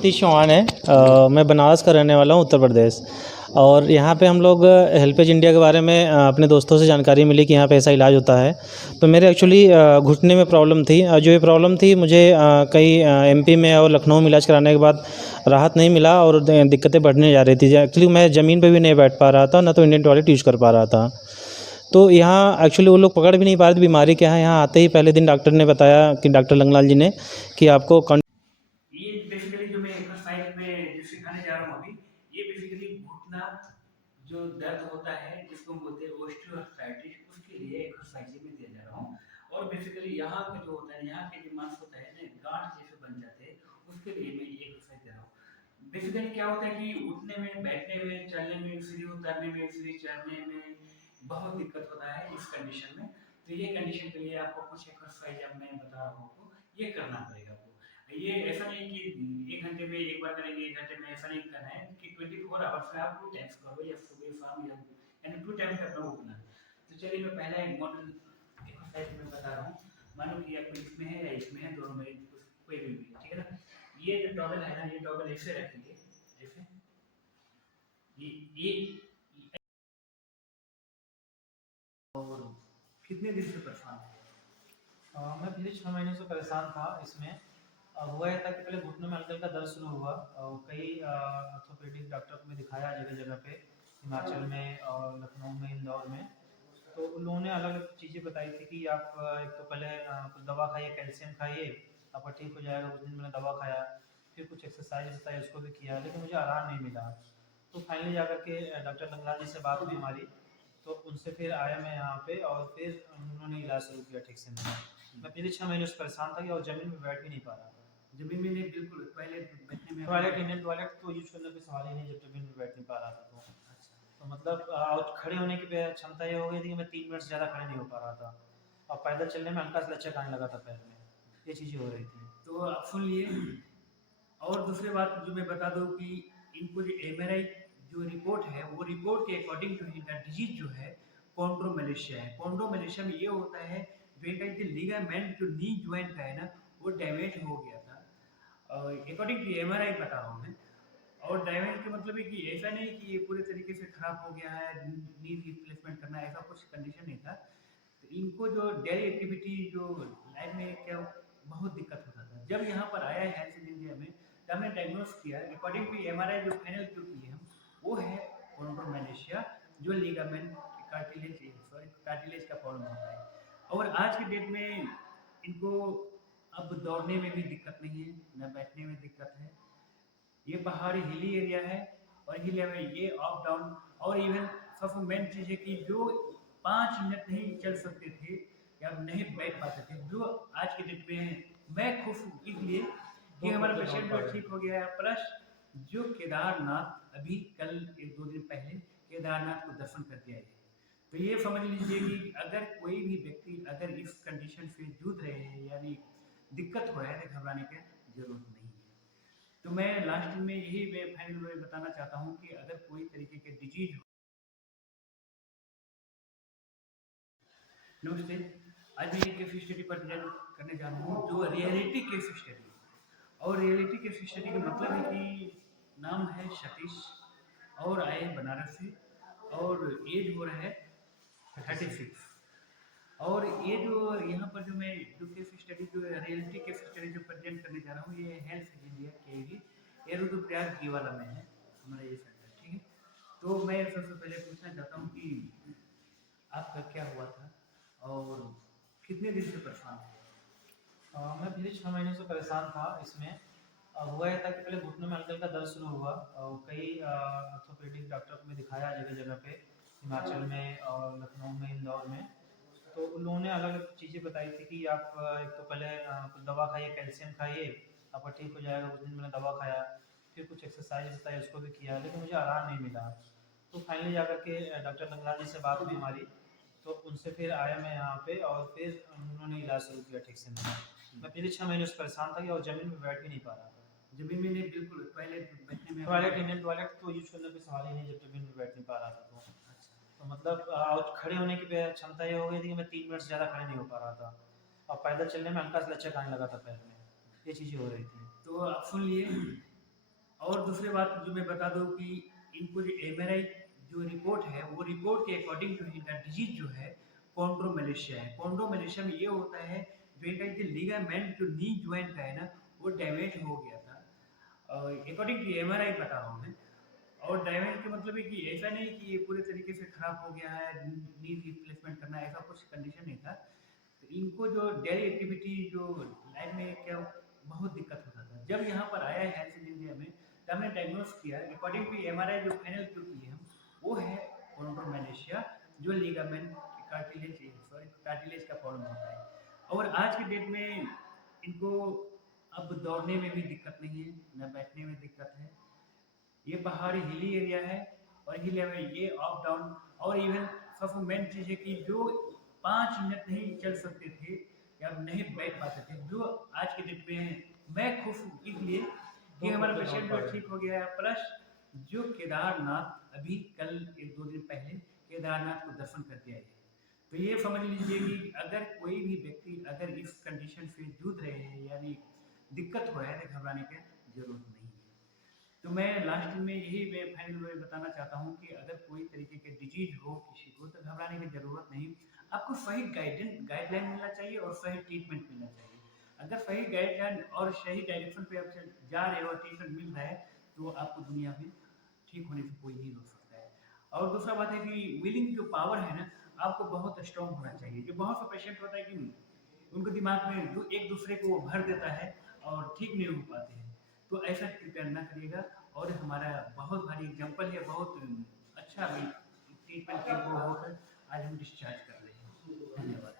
सतीश चौहान है। मैं बनारस का रहने वाला हूँ, उत्तर प्रदेश। और यहाँ पे हम लोग हेल्पेज इंडिया के बारे में अपने दोस्तों से जानकारी मिली कि यहाँ पे ऐसा इलाज होता है। तो मेरे एक्चुअली घुटने में प्रॉब्लम थी। जो ये प्रॉब्लम थी मुझे कई एमपी में और लखनऊ में इलाज कराने के बाद राहत नहीं मिला और दिक्कतें बढ़ने जा रही थी। एक्चुअली मैं ज़मीन पे भी नहीं बैठ पा रहा था, ना तो इंडियन टॉयलेट यूज़ कर पा रहा था। तो यहाँ एक्चुअली वो लोग पकड़ भी नहीं पा रहे थे बीमारी क्या है। यहाँ आते ही पहले दिन डॉक्टर ने बताया कि डॉक्टर लंगलाल जी ने कि आपको ये बेसिकली जो मैं एक्सरसाइज में जो सिखाने जा रहा हूँ अभी, ये बेसिकली घुटना जो दर्द होता है जिसको हम बोलते हैं ऑस्टियोआर्थराइटिस, उसके लिए एक्सरसाइज में दिया जा रहा हूँ। और बेसिकली यहाँ का जो होता है, यहाँ के जो मांस होता है ना, गांठ जैसे बन जाते हैं, उसके लिए मैं ये एक्सरसाइज दे रहा हूँ। बेसिकली क्या होता है कि उठने में, बैठने में, चलने में, सीढ़ी उतरने में, सीढ़ी चढ़ने में बहुत दिक्कत होता है इस कंडीशन में। तो ये कंडीशन के लिए आपको कुछ एक्सरसाइज अब मैं बता रहा हूँ आपको, ये करना पड़ेगा आपको। ये ऐसा नहीं कि 1 घंटे में एक बार करेंगे, 1 घंटे में ऐसा नहीं करना है कि 24 आवर्स में आप 2 टाइम्स करो, या सुबह शाम, या यानी 2 टाइम करना उठना। तो चलिए मैं पहला एक मॉडल एक्सरसाइज में बता रहा हूँ। मानो कि आप इसमें है या इसमें है, दोनों में कोई भी, ठीक है ना। ये जो टॉवल है ना, ये टॉवल ऐसे रखेंगे, ऐसे। ये और कितने दिन से परेशान है? मैं पिछले 6 महीने से परेशान था इसमें। हुआ ये था कि पहले घुटने में हल्का हल्का दर्द शुरू हुआ और कई ऑर्थोपेडिक डॉक्टर को मैं दिखाया जगह जगह पे, हिमाचल में और लखनऊ में, इंदौर में। तो उन लोगों ने अलग अलग चीज़ें बताई थी कि आप एक तो पहले कुछ दवा खाइए, कैल्शियम खाइए, आपका ठीक हो जाएगा। कुछ दिन मैंने दवा खाया, फिर कुछ एक्सरसाइज बताई, उसको भी किया, लेकिन मुझे आराम नहीं मिला। तो फाइनली जाकर के डॉक्टर लंगला जी से बात हुई हमारी। तो उनसे फिर आया मैं यहाँ पे और फिर उन्होंने इलाज शुरू किया ठीक से मेरा। मैं पिछले 6 महीने से परेशान था कि और ज़मीन में बैठ भी नहीं पा रहा था। जमीन में नहीं, बिल्कुल पहले बैठने में टॉयलेट, इंडियन टॉयलेट तो यूज करने का सवाल ही नहीं जब ज़मीन में बैठ नहीं पा रहा था। तो मतलब और खड़े होने की क्षमता ये हो गई थी कि मैं 3 मिनट से ज़्यादा खड़े नहीं हो पा रहा था और पैदल चलने में हल्का सा लचक आने लगा था पैर में। ये चीज़ें हो रही थी। तो आप सुन लिए। और दूसरी बात जो मैं बता दूं कि इनको जो एमआरआई जो रिपोर्ट है, वो रिपोर्ट के अकॉर्डिंग जो इनका डिजीज जो है कॉन्ड्रोमलेशिया है। कॉन्ड्रोमलेशिया में ये होता है जो इनका जो लिगामेंट जो नी ज्वाइंट का है ना, वो डैमेज हो गया था, अकॉर्डिंग टू एमआरआई बता रहा हूँ मैं। और डैमेज का मतलब है कि ऐसा नहीं कि ये पूरे तरीके से खराब हो गया है, नी रिप्लेसमेंट करना, ऐसा कुछ कंडीशन नहीं था। तो इनको जो डेली एक्टिविटी जो लाइफ में क्या बहुत दिक्कत होता था। जब यहाँ पर आया है हेल्थ इंडिया में, तो हमने डायग्नोस किया अकॉर्डिंग टू एमआरआई, जो फाइनल जो किए हम, वो है कॉन्ड्रोमलेशिया, जो लिगामेंट कार्टिलेज, सॉरी कार्टिलेज का प्रॉब्लम होता है। और आज के डेट में इनको अब दौड़ने में भी दिक्कत नहीं है, न बैठने में दिक्कत है। ये पहाड़ी हिली एरिया है, और हिल एरिया में ये अप डाउन, और इवन सबसे मेन चीज़ है कि जो 5 मिनट नहीं चल सकते थे या नहीं बैठ पाते थे, जो आज के डेट में मैं खुश हूँ इसलिए कि हमारा पेशेंट जो ठीक हो गया है। प्लस जो केदारनाथ अभी कल 1-2 दिन पहले केदारनाथ को दर्शन करके आए, तो ये समझ लीजिए कि अगर कोई भी व्यक्ति अगर इस कंडीशन से जूझ रहे हैं, यानी दिक्कत हो रहा है, तो घबराने की जरूरत नहीं है। तो मैं लास्ट में यही मैं फाइनल में बताना चाहता हूँ कि अगर कोई तरीके के डिजीज हो। नमस्ते। आज मैं एक केस स्टडी पर प्रेजेंट करने जा रहा हूँ जो रियलिटी केस स्टडी है। और रियलिटी केस स्टडी का मतलब है कि नाम है सतीश, और आए हैं बनारस से, और एज हो रहा है 36। और ये जो यहाँ पर जो मैं जो केस स्टडी जो रियलिटी केस स्टडी जो प्रेजेंट करने जा रहा हूँ, ये हेल्थ इंडिया के भी, ये रुद्रप्रयाग गीवाला में है हमारा ये सेंटर, ठीक है। तो मैं सबसे पहले पूछना चाहता हूँ कि आपका क्या हुआ था और कितने दिन से परेशान थे? मैं पिछले 6 महीने से परेशान था इसमें। हुआ ये था कि पहले घुटने में हल्का हल्का दर्द शुरू हुआ और कई ऑर्थोपेडिक डॉक्टर को मैं दिखाया जगह जगह पे, हिमाचल में और लखनऊ में, इंदौर में। तो उन लोगों ने अलग अलग चीज़ें बताई थी कि आप एक तो पहले कुछ दवा खाइए, कैल्शियम खाइए, आपका ठीक हो जाएगा। कुछ दिन मैंने दवा खाया, फिर कुछ एक्सरसाइज बताई, उसको भी किया, लेकिन मुझे आराम नहीं मिला। तो फाइनली जाकर के डॉक्टर लंगला जी से बात हुई हमारी। तो उनसे फिर आया मैं यहाँ पे और फिर उन्होंने इलाज शुरू किया ठीक से मेरा। मैं पिछले 6 महीने से परेशान था कि और ज़मीन में बैठ भी नहीं पा रहा था। जमीन में नहीं, बिल्कुल पहले बैठने में टॉयलेट, इंडियन टॉयलेट तो यूज करने का सवाल ही नहीं जब ज़मीन में बैठ नहीं पा रहा था। तो मतलब और खड़े होने की क्षमता ये हो गई थी कि मैं 3 मिनट से ज़्यादा खड़े नहीं हो पा रहा था और पैदल चलने में हल्का सा लचक आने लगा था पैर में। ये चीज़ें हो रही थी। तो आप सुन लिए। और दूसरी बात जो मैं बता दूं कि इनको जो एमआरआई जो रिपोर्ट है वो रिपोर्ट के अकॉर्डिंग टू इनका डिजीज जो है कॉन्ड्रोमेलेशिया है। कॉन्ड्रोमेलेशिया में ये होता है जो इनका जो लिगामेंट जो नी ज्वाइंट का है ना वो डैमेज हो गया था, अकॉर्डिंग टू एमआरआई बता रहा हूँ मैं। और डैमेज का मतलब है कि ऐसा नहीं कि ये पूरे तरीके से खराब हो गया है, नी रिप्लेसमेंट करना है, ऐसा कुछ कंडीशन नहीं था। तो इनको जो डेली एक्टिविटी जो लाइफ में क्या बहुत दिक्कत होता था। जब यहाँ पर आया है हेल्थ इंडिया में तो हमने डायग्नोस किया अकॉर्डिंग टू एमआरआई जो फाइनल जो की है हम वो है कॉन्ड्रोमेलेशिया जो लिगामेंट कार्टिलेज का प्रॉब्लम होता है। और आज के डेट में इनको अब दौड़ने में भी दिक्कत नहीं है, न बैठने में दिक्कत है। ये पहाड़ी हिली एरिया है और हिल एरिया में ये अप डाउन और इवन सबसे मेन चीज़ है कि जो 5 मिनट नहीं चल सकते थे या नहीं बैठ पाते थे, जो आज के डेट में मैं खुश हूँ इसलिए कि हमारा पेशेंट जो ठीक हो गया है। प्लस जो केदारनाथ अभी कल 1-2 दिन पहले केदारनाथ को दर्शन करके आए हैं। तो ये समझ लीजिए कि अगर कोई भी व्यक्ति अगर इस कंडीशन से जूझ रहे हैं यानी दिक्कत हो रहा है तो घबराने की जरूरत नहीं है। तो मैं लास्ट में यही मैं फाइनल में बताना चाहता हूँ कि अगर कोई तरीके के डिजीज हो किसी को तो घबराने की ज़रूरत नहीं। आपको सही गाइडलाइन मिलना चाहिए और सही ट्रीटमेंट मिलना चाहिए। अगर सही गाइडलाइन और सही डायरेक्शन पे आप जा रहे हो और ट्रीटमेंट मिल रहा है तो आपको दुनिया में ठीक होने से कोई नहीं रोक सकता है। और दूसरा बात है कि विलिंग जो पावर है ना आपको बहुत स्ट्रॉन्ग होना चाहिए। जो बहुत सा पेशेंट होता है कि उनको दिमाग में एक दूसरे को भर देता है और ठीक नहीं हो पाते हैं, तो ऐसा कृपया ना करिएगा। और हमारा बहुत भारी एग्जाम्पल है, बहुत अच्छा ट्रीटमेंट कैंप होकर आज हम डिस्चार्ज कर रहे हैं। धन्यवाद।